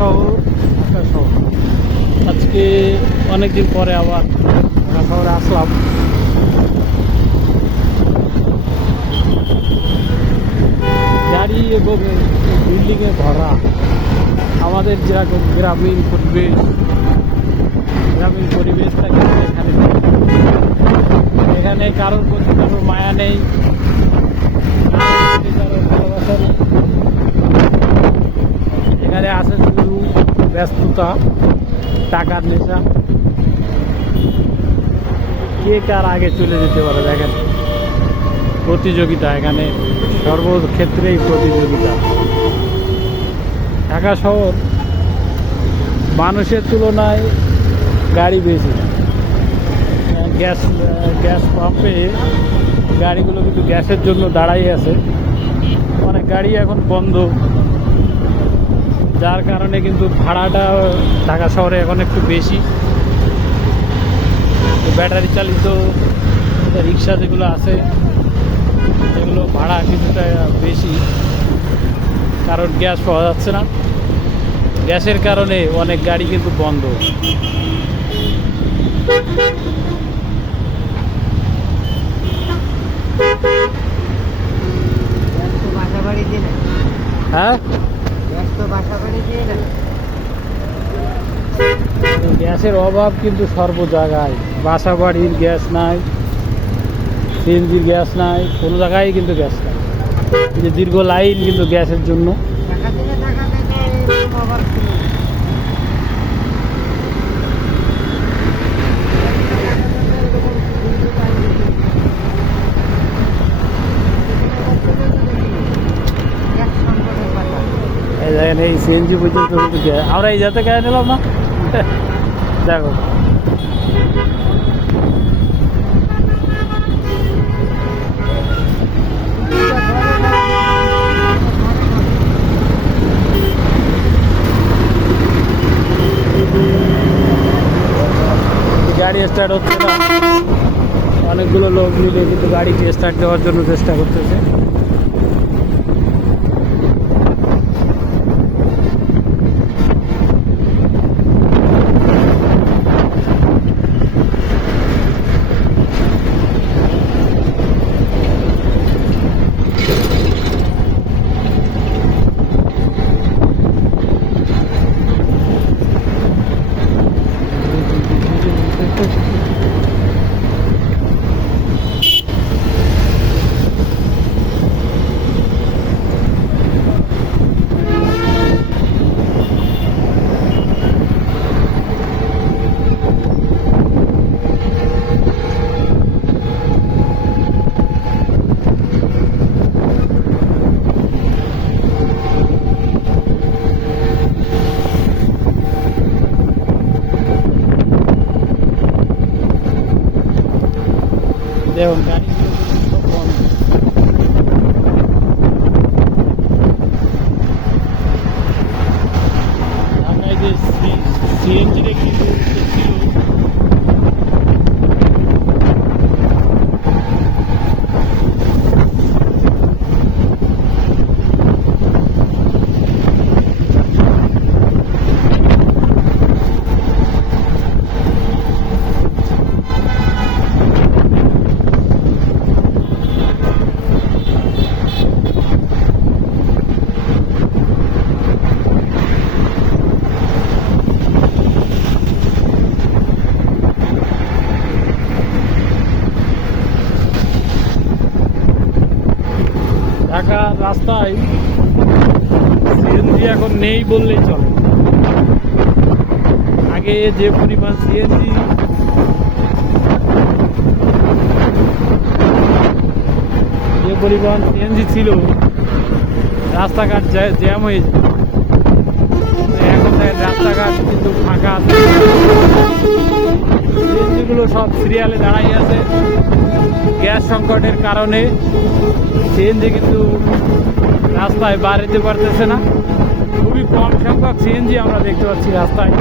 শহর, ঢাকা শহর। আজকে অনেকদিন পরে আবার ঢাকা শহরে আসলাম। গাড়ি এবং বিল্ডিংয়ে ভরা। আমাদের যেরকম গ্রামীণ পরিবেশটা কিন্তু এখানে নেই। এখানে কারোর প্রতি কারোর মায়া নেই, কারোর ভালোবাসা নেই। এখানে আছে শুধু ব্যস্ততা, টাকার নেশা। কে কার আগে চলে যেতে পারে দেখেন, প্রতিযোগিতা এখানে সর্বক্ষেত্রেই প্রতিযোগিতা। ঢাকা শহর মানুষের তুলনায় গাড়ি বেশি। গ্যাস পাম্পে গাড়িগুলো কিন্তু গ্যাসের জন্য দাঁড়াই আছে। অনেক গাড়ি এখন বন্ধ, যার কারণে কিন্তু ভাড়াটা ঢাকা শহরে এখন একটু বেশি। ব্যাটারি চালিত রিক্সা যেগুলো আছে সেগুলো ভাড়া কিছুটা বেশি, কারণ গ্যাস পাওয়া যাচ্ছে না। গ্যাসের কারণে অনেক গাড়ি কিন্তু বন্ধ। হ্যাঁ, গ্যাসের অভাব কিন্তু সর্ব জায়গায়। বাসা বাড়ির গ্যাস নাই, সিএনজির গ্যাস নাই, কোনো জায়গায় কিন্তু গ্যাস নাই। এই যে দীর্ঘ লাইন কিন্তু গ্যাসের জন্য। এই দেখেন, এই সিএনজি পর্যন্ত কিন্তু গ্যাস। আমরা এই যাতে গায়ে নিলাম না, দেখো গাড়ি স্টার্ট হচ্ছে না। অনেকগুলো লোক মিলে কিন্তু গাড়িকে স্টার্ট দেওয়ার জন্য চেষ্টা করতেছে। দেখুন গাড়িগুলো সব বন্ধ। আমরা এই যে সিএনজিটা কিন্তু ছিল, ঢাকার রাস্তায় সিএনজি এখন নেই বললেই চলে। আগে যে পরিমাণ সিএনজি ছিল, রাস্তাঘাট জ্যাম হয়ে যেত। এখন রাস্তাঘাট কিন্তু ফাঁকা আছে, সিএনজিগুলো সব সিরিয়ালে দাঁড়াই আছে। গ্যাস সংকটের কারণে সিএনজি কিন্তু রাস্তায় বার হতে পারতেছে না। খুবই কম সংখ্যক সিএনজি আমরা দেখতে পাচ্ছি রাস্তায়।